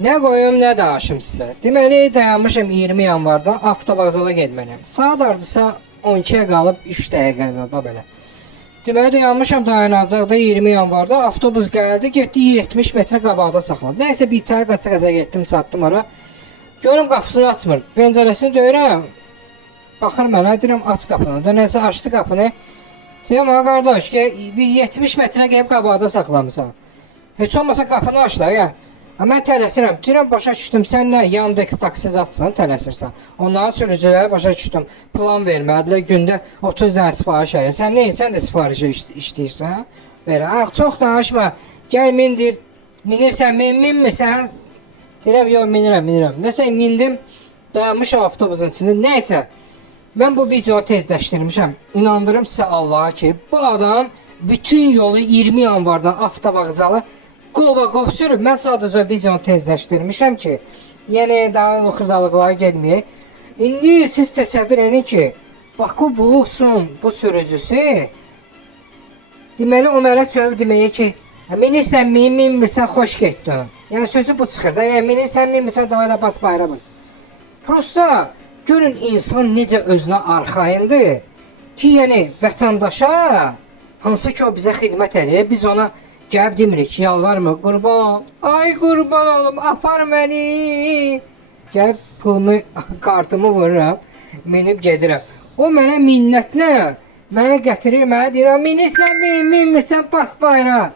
Nə qoyum, nə danışım sizə. Deməli, dayanmışam 20 yanvarda avtovağzala getməliyəm. Saat ardısa 12-yə qalıb 3 dəqiqə zada belə. Deməli, dayanmışam dayanacaqda 20 yanvarda avtobus gəldi, getdi 70 metrə qabaqda saxladı. Nəysə bir tane qaça-qaça getdim, çatdım ora. Görüm qapısını açmır. Pəncərəsini döyürəm. Baxır mənə, deyirəm aç qapını. Da nəsə açdı qapını. Deyirəm, ha qardaş, bir 70 metrə gəlib qabaqda saxlamısan. Heç olmasa qapını aç da, ya. Mən tələsirəm. Deyirəm, başa düşdüm, sən nə Yandex taksi zatsan, tələsirsən. Onların sürücüləri başa düşdüm, plan vermədilər, gündə 30 dənə sifariş verir. Sən nə, sən də sifarişə işləyirsən? Ver, çox danışma, gəl mindir, minirsən, minmirsən? Deyirəm, yox, minirəm. Nəsə mindim, dayanmışam avtobusun içində, nəysə. Mən bu videonu tezləşdirmişəm. İnandırım sizə Allaha ki, bu adam bütün yolu 20 yanvardan avtovağzalı qov sürüb. Mən sadəcə videonu tezləşdirmişəm ki, yəni daha xırdalıqlara getməyək. İndi siz təsəvvür edin ki, Baku Busun bu sürücüsü deməli o mənə çölüb deməyə ki, minirsən, minmirsən, xoş getdin. Yəni sözü bu çıxır da, yəni minirsən, minmirsən, davayla bas bayramın. Prosta görün insan necə özünə arxayındır ki, yəni vətəndaşa hansı ki o bizə xidmət edir, biz ona gəlib demirik ki, yalvarmır, qurban, ay qurban olum, apar məni. Gəlib pulumu, kartımı vururam, minib gedirəm. O mənə minnətlə, mənə gətirir, mənə deyirəm, minirsən, minmirsən, bas bayrağı.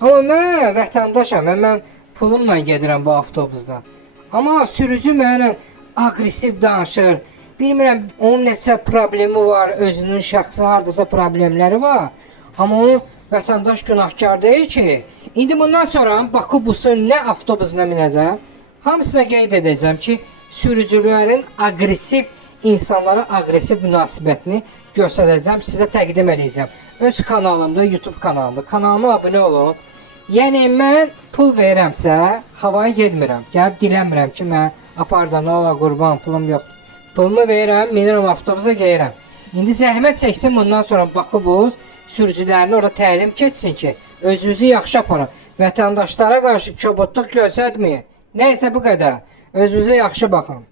Amma mən vətəndaşam, mən pulumla gedirəm bu avtobusda. Amma sürücü mənə agresiv danışır. Bilmirəm, onun nəsə problemi var, özünün şəxsi hardasa problemləri var. Amma onu vətəndaş günahkar deyil ki, indi bundan sonra Baku Busun nə avtobusuna minəcəm, hamısına qeyd edəcəm ki, sürücülərin agresiv, insanlara agresiv münasibətini göstərəcəm, sizə təqdim edəcəm. Öz kanalımda, YouTube kanalımda, kanalıma abunə olun. Yəni mən pul verirəmsə, havaya getmirəm, gəlib dilənmirəm ki, mən aparda nə ola qurban, pulum yoxdur. Pulumu verirəm, minirəm avtobusa geyirəm. İndi zəhmət çəksin bundan sonra Baku Bus sürücülərini orada təlim keçsin ki, özünüzü yaxşı aparın. Vətəndaşlara qarşı kobudluq göstərməyin. Nəysə bu qədər. Özünüzə yaxşı baxın.